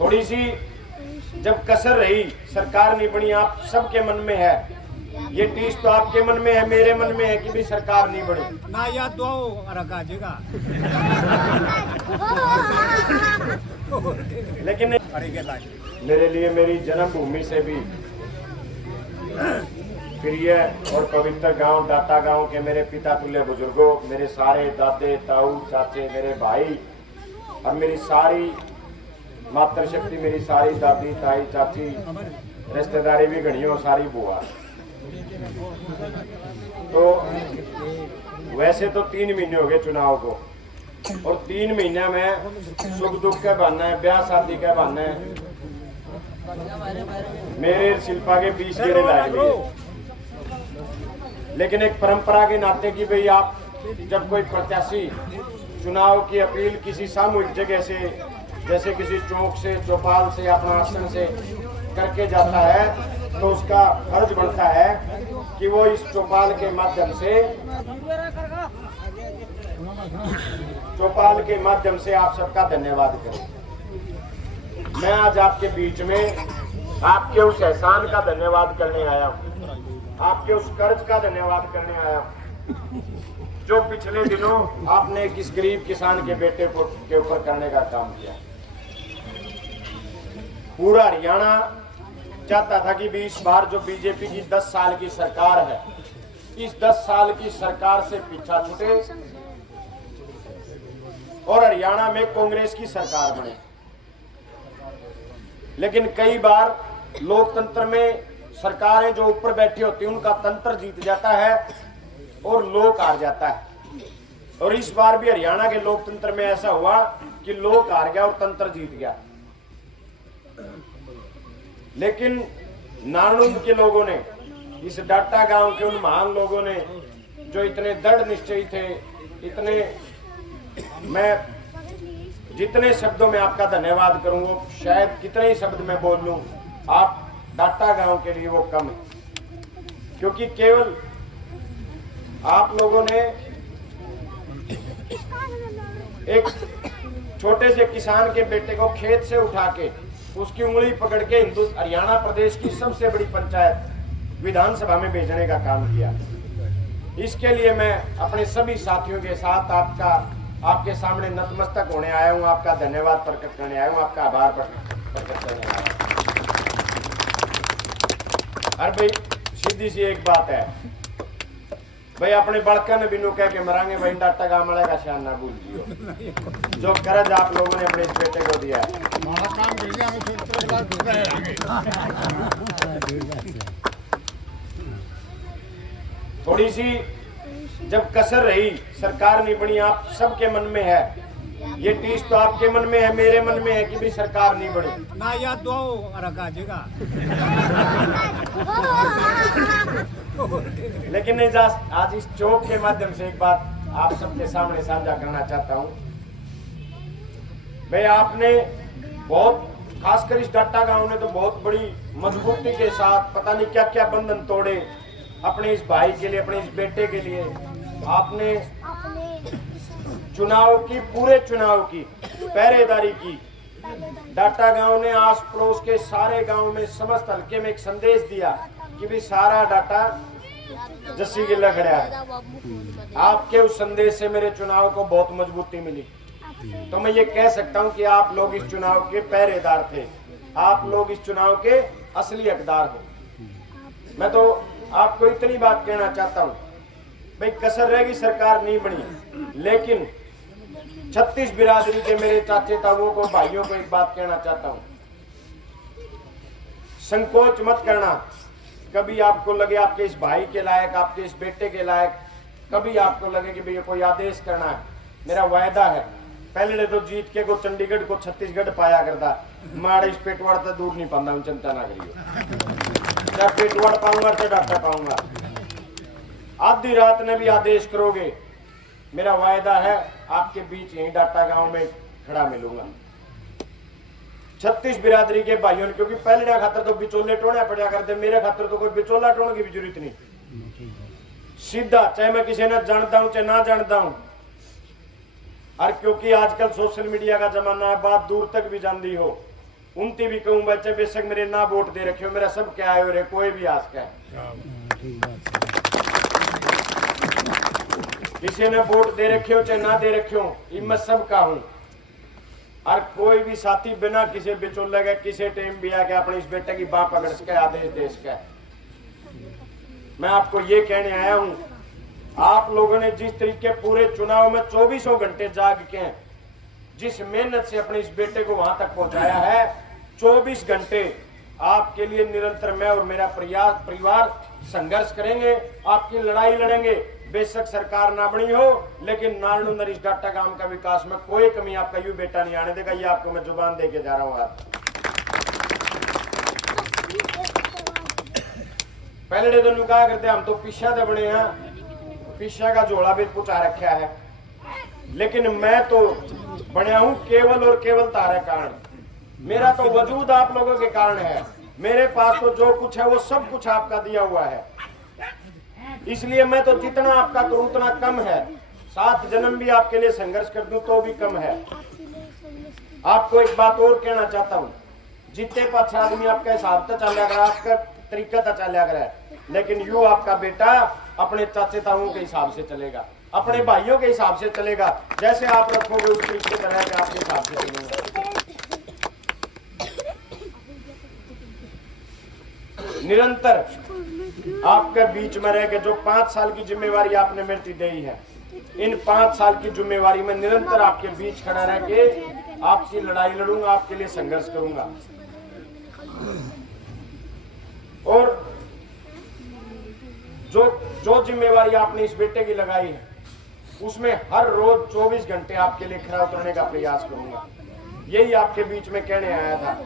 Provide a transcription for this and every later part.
थोड़ी सी जब कसर रही, सरकार नहीं बनी, आप सबके मन में है ये टीस, तो आपके मन में है, मेरे मन में है कि भी सरकार नहीं बनी ना याद दो रखा जगह। लेकिन मेरे लिए मेरी जन्मभूमि से भी प्रिय और पवित्र गांव डाटा गांव के मेरे पिता तुल्य बुजुर्गों, मेरे सारे दादे ताऊ चाचे, मेरे भाई और मेरी सारी मातृशक्ति, मेरी सारी दादी ताई चाची, रिश्तेदारी भी घड़ियों, सारी बुआ। तो वैसे तो 3 महीने हो गए चुनाव को, और 3 महीने में सुख दुख का बहाना है, ब्याह शादी का बहाना है, मेरे शिल्पा के 20 गेड़े लाए गए। लेकिन एक परंपरा के नाते कि भाई आप जब कोई प्रत्याशी चुनाव की अपील किसी सामूहिक जगह से, जैसे किसी चौक से, चौपाल से, अपना आसन से करके जाता है, तो उसका फर्ज बनता है कि वो इस चौपाल के माध्यम से आप सबका धन्यवाद करें। मैं आज आपके बीच में आपके उस एहसान का धन्यवाद करने आया हूँ, आपके उस कर्ज का धन्यवाद करने आया हूँ जो पिछले दिनों आपने किस गरीब किसान के बेटे के ऊपर करने का काम किया। पूरा हरियाणा चाहता था कि भी इस बार जो बीजेपी की 10 साल की सरकार है, इस 10 साल की सरकार से पीछा छूटे और हरियाणा में कांग्रेस की सरकार बने। लेकिन कई बार लोकतंत्र में सरकारें जो ऊपर बैठी होती हैं उनका तंत्र जीत जाता है और लोक हार जाता है, और इस बार भी हरियाणा के लोकतंत्र में ऐसा हुआ कि लोक हार गया और तंत्र जीत गया। लेकिन नानुंद के लोगों ने, इस डाटा गांव के उन महान लोगों ने जो इतने दृढ़ निश्चयी थे, इतने, मैं जितने शब्दों में आपका धन्यवाद करूं वो शायद कितने ही शब्द में बोल लूं, आप डाटा गांव के लिए वो कम है। क्योंकि केवल आप लोगों ने एक छोटे से किसान के बेटे को खेत से उठा के उसकी उंगली पकड़ के हरियाणा प्रदेश की सबसे बड़ी पंचायत विधानसभा में भेजने का काम किया। इसके लिए मैं अपने सभी साथियों के साथ आपके सामने नतमस्तक होने आया हूं, आपका धन्यवाद प्रकट करने आया हूं, आपका आभार प्रकट करने आया हूं। अरे भाई सीधी सी एक बात है भाई, अपने बड़का ने बिनु कह के मरांगे भाई, डाटा गांव वाले का शान ना भूल जियो। जो कर्ज आप लोगों ने अपने इस बेटे को दिया है, थोड़ी सी जब कसर रही, सरकार नहीं बनी, आप सबके मन में है ये टीस, तो आपके मन में है, मेरे मन में है कि भी सरकार नहीं बनी। ना याद दो रखा जगह। लेकिन आज इस चौक के माध्यम से एक बात आप सबके सामने साझा करना चाहता हूं भाई। आपने बहुत, खासकर इस डाटा गांव ने तो बहुत बड़ी मजबूती के साथ पता नहीं क्या क्या बंधन तोड़े अपने इस भाई के लिए, अपने इस बेटे के लिए। आपने चुनाव की, पूरे चुनाव की पहरेदारी की। डाटा गांव ने आस पड़ोस के सारे गांव में, समस्त हल्के में एक संदेश दिया कि भी सारा डाटा जस्सी गिल्ला खड़ा है। आपके उस संदेश से मेरे चुनाव को बहुत मजबूती मिली। तो मैं ये कह सकता हूं कि आप लोग इस चुनाव के पहरेदार थे, आप लोग इस चुनाव के असली हकदार हो। मैं तो आपको इतनी बात कहना चाहता हूं भाई, कसर रहेगी, सरकार नहीं बनी, लेकिन 36 बिरादरी के मेरे चाचे ताऊओं को, भाइयों को एक बात कहना चाहता हूं, संकोच मत करना। कभी आपको लगे आपके इस भाई के लायक, आपके इस बेटे के लायक, कभी आपको लगे कि भैया कोई आदेश करना है, मेरा वायदा है, पहले तो जीत के को चंडीगढ़ को छत्तीसगढ़ पाया करता, माड़े इस पेटवाड़ तक दूर नहीं पाता हूं, चिंता ना करिए, क्या पेटवाड़ पाऊंगा तो डाटा पाऊंगा। आधी रात में भी आदेश करोगे, मेरा वायदा है आपके बीच यही डाटा गांव में खड़ा मिलूंगा। 36 बिरादरी के भाइयों ने, क्योंकि पहले ना खातर तो बिचोले टोना पड़ा करते, मेरे खातर तो कोई बिचोला टोने की भी जरूरत नहीं, सीधा, चाहे मैं किसी ने जानता हूं चाहे ना जानता हूं। और क्योंकि आजकल सोशल मीडिया का जमाना है, बात दूर तक भी जानती हो, उनती भी कहूँ बच्चे बेशक मेरे ना वोट दे रखे हो, मेरा सब क्या है रे, कोई भी आस का है। किसी ने वोट दे रखे हो चाहे ना दे रखे हो, ये मैं सब का हूँ। और कोई भी साथी बिना किसी बिचौले के किसी टाइम भी आके अपने इस बेटे की बाँ पकड़ सके आदेश दे सके। मैं आपको ये कहने आया हूं, आप लोगों ने जिस तरीके पूरे चुनाव में 24 घंटे जाग के जिस मेहनत से अपने इस बेटे को वहां तक पहुंचाया है, 24 घंटे आपके लिए निरंतर मैं और मेरा परिवार संघर्ष करेंगे, आपकी लड़ाई लड़ेंगे। बेशक सरकार ना बनी हो, लेकिन नालू नरिश डाटा गांव का विकास में कोई कमी आपका यू बेटा नहीं आने देगा। ये आपको मैं जुबान दे के जा रहा हूं। आज पहले तो कहा करते हम तो पिछा दे बने हैं, पिछा का झोला भी पुचा रखा है, लेकिन मैं तो बनया हूं केवल और केवल तारे कारण। मेरा तो वजूद आप लोगों के कारण है। मेरे पास तो जो कुछ है वो सब कुछ आपका दिया हुआ है, इसलिए मैं तो जितना आपका करूं उतना कम है। 7 जन्म भी आपके लिए संघर्ष कर दूं तो भी कम है। आपको एक बात और कहना चाहता हूं, जितने पास आदमी आपका हिसाब तो चल रहा, आपका तरीका तो चल रहा है, लेकिन यू आपका बेटा अपने चाचे ताऊओं के हिसाब से चलेगा, अपने भाइयों के हिसाब से चलेगा। जैसे आप रखोगे उस तरीके से तरह के आपके हिसाब से चलेगा। निरंतर आपके बीच में रह के जो 5 साल की जिम्मेवारी आपने मेरी दी है, इन 5 साल की जिम्मेवारी में निरंतर आपके बीच खड़ा रह के आपकी लड़ाई लड़ूंगा, आपके लिए संघर्ष करूंगा। और जो जिम्मेवारी आपने इस बेटे की लगाई है, उसमें हर रोज 24 घंटे आपके लिए खरा उतरने का प्रयास करूंगा। यही आपके बीच में कहने आया था।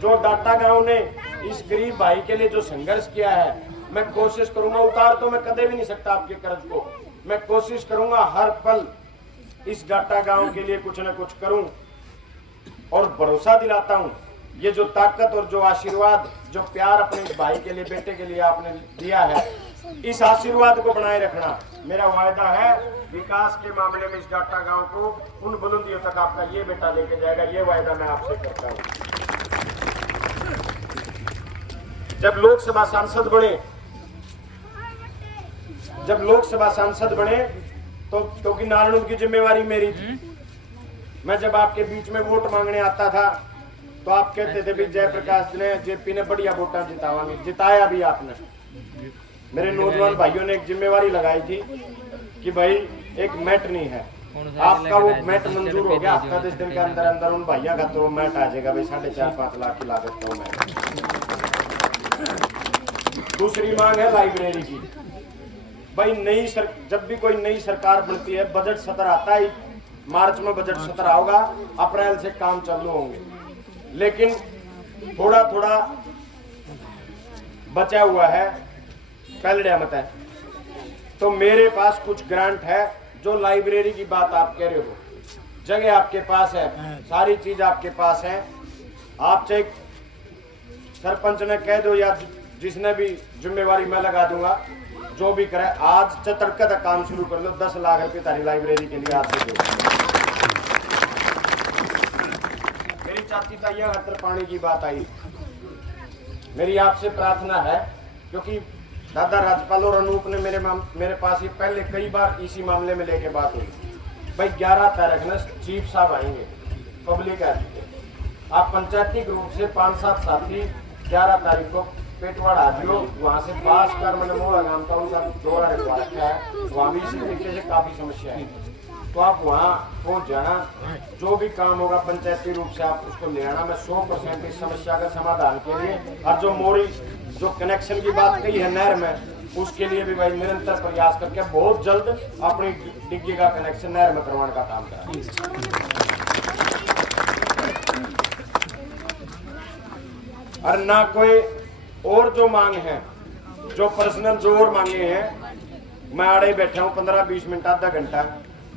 जो डाटा गांव ने इस गरीब भाई के लिए जो संघर्ष किया है, मैं कोशिश करूंगा, उतार तो मैं कदे भी नहीं सकता आपके कर्ज को, मैं कोशिश करूंगा हर पल इस डाटा गांव के लिए कुछ न कुछ करूं। और भरोसा दिलाता हूं, ये जो ताकत और जो आशीर्वाद, जो प्यार अपने इस भाई के लिए, बेटे के लिए आपने दिया है, इस आशीर्वाद को बनाए रखना मेरा वायदा है। विकास के मामले में इस डाटा गांव को उन बुलंदियों तक आपका ये बेटा लेके जाएगा, ये वायदा मैं आपसे करता हूं। जब लोकसभा सांसद बने तो क्योंकि नारायण की जिम्मेवारी मेरी थी। मैं जब आपके बीच में वोट मांगने आता था तो आप कहते थे भी जयप्रकाश ने, जेपी ने बढ़िया वोटा जितावांगे, जिताया भी आपने। मेरे नौजवान भाइयों ने एक जिम्मेवारी लगाई थी कि भाई एक मैट नहीं है, आपका वो मैट मंजूर हो गया। हफ्ता 10 दिन के अंदर अंदर उन भाइयों का तो मैट आ जाएगा भाई, 4.5-5 लाख की लागत का मैट। दूसरी मांग है लाइब्रेरी की। भाई जब भी कोई नई सरकार बनती है, बजट सत्र आता है, मार्च में बजट सत्र होगा, अप्रैल से काम चालू होंगे, लेकिन थोड़ा थोड़ा बचा हुआ है, पहले मत है। तो मेरे पास कुछ ग्रांट है। जो लाइब्रेरी की बात आप कह रहे हो, जगह आपके पास है, सारी चीज आपके पास है। आप चाहे सरपंच ने कह दो या जिसने भी जिम्मेवारी मैं लगा दूंगा, जो भी करे, आज चतरका तक काम शुरू कर लो। 10 लाख रुपए तारी लाइब्रेरी के लिए आपसे दो। मेरी चाची ताइया खातर पानी की बात आई, मेरी आपसे प्रार्थना है, क्योंकि दादा राजपाल और अनूप ने मेरे पास ही पहले कई बार इसी मामले में लेके बात हुई। भाई 11 तारीख में चीफ साहब आएंगे, पब्लिक है, आप पंचायती ग्रुप से 5-7 साथी 11 तारीख को पेटवाड़ आ जाओ, वहाँ से पास कर, मैंने मोड़ा गांव का उनका दौरा रखवा रखा है, वहाँ भी इसी तरीके से काफी समस्या है। तो आप वहाँ पहुँच जाना, जो भी काम होगा पंचायती रूप से आप उसको ले आना। मैं 100% इस समस्या का समाधान के लिए, और जो मोरी जो कनेक्शन की बात कही है नहर में, उसके लिए भी भाई निरंतर प्रयास करके बहुत जल्द अपनी डिग्गी का कनेक्शन नहर में करवाने का काम करें। और ना कोई और जो मांग है, जो पर्सनल जो और मांगे हैं, मैं आड़े बैठा हूँ 15-20 मिनट, आधा घंटा,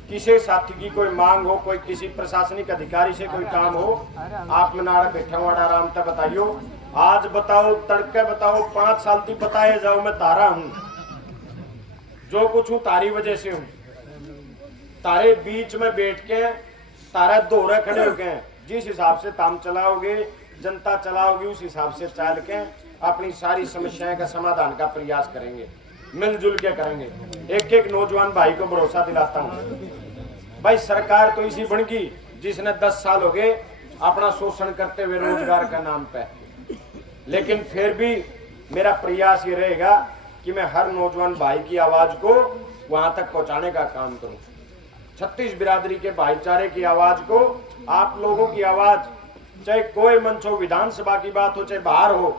किसी साथी की कोई मांग हो, कोई किसी प्रशासनिक अधिकारी से कोई काम हो, आप मैं आड़े बैठा हूँ, आराम से बताइयो। आज बताओ, तड़के बताओ, 5 साल तक बताए जाओ, मैं तारा हूँ, जो कुछ हूँ तारी वजह से हूँ। तारे बीच में बैठ के तारा दोहरे खड़े हो गए, जिस हिसाब से काम चलाओगे, जनता चलाओगी उस हिसाब से चल के अपनी सारी समस्याएं का समाधान का प्रयास करेंगे, मिलजुल के करेंगे। एक एक नौजवान भाई को भरोसा दिलाता हूँ भाई, सरकार तो इसी बन गई जिसने 10 साल हो गए अपना शोषण करते हुए रोजगार का नाम पे, लेकिन फिर भी मेरा प्रयास ये रहेगा कि मैं हर नौजवान भाई की आवाज को वहां तक पहुंचाने का काम करूं। 36 बिरादरी के भाईचारे की आवाज को, आप लोगों की आवाज, चाहे कोई मंच हो, विधानसभा की बात हो चाहे बाहर हो,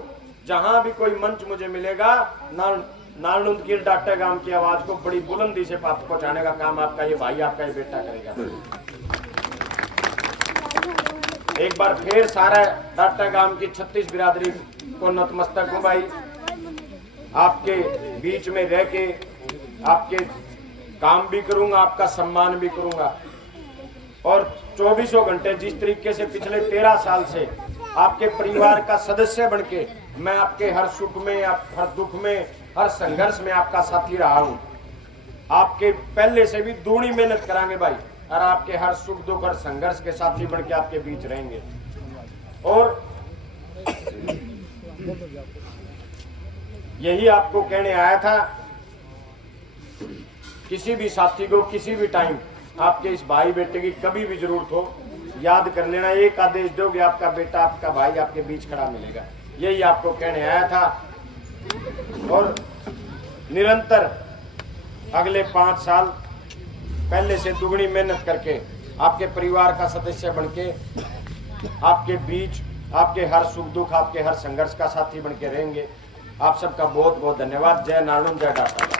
जहां भी कोई मंच मुझे मिलेगा, नारनुंद की डाटा गांव की आवाज को बड़ी बुलंदी से पहुंचाने का काम आपका ये भाई, आपका ये बेटा करेगा। एक बार फिर सारा डाटा गांव की 36 बिरादरी को नतमस्तक हूं भाई, आपके बीच में रह के आपके काम भी करूंगा, आपका सम्मान भी करूंगा। और 24 घंटे जिस तरीके से पिछले 13 साल से आपके परिवार का सदस्य बनके मैं आपके हर सुख में, हर दुख में, हर संघर्ष में आपका साथी रहा हूं। आपके पहले से भी दूनी मेहनत करांगे भाई, और आपके हर सुख दुख और संघर्ष के साथी बनके आपके बीच रहेंगे। और यही आपको कहने आया था, किसी भी साथी को किसी भी टाइम आपके इस भाई बेटे की कभी भी जरूरत हो, याद कर लेना, एक आदेश दोगे आपका बेटा, आपका भाई आपके बीच खड़ा मिलेगा। यही आपको कहने आया था। और निरंतर अगले 5 साल पहले से दुगनी मेहनत करके आपके परिवार का सदस्य बनके आपके बीच, आपके हर सुख दुख, आपके हर संघर्ष का साथी बनके रहेंगे। आप सबका बहुत बहुत धन्यवाद। जय नारायण, जय डाटा।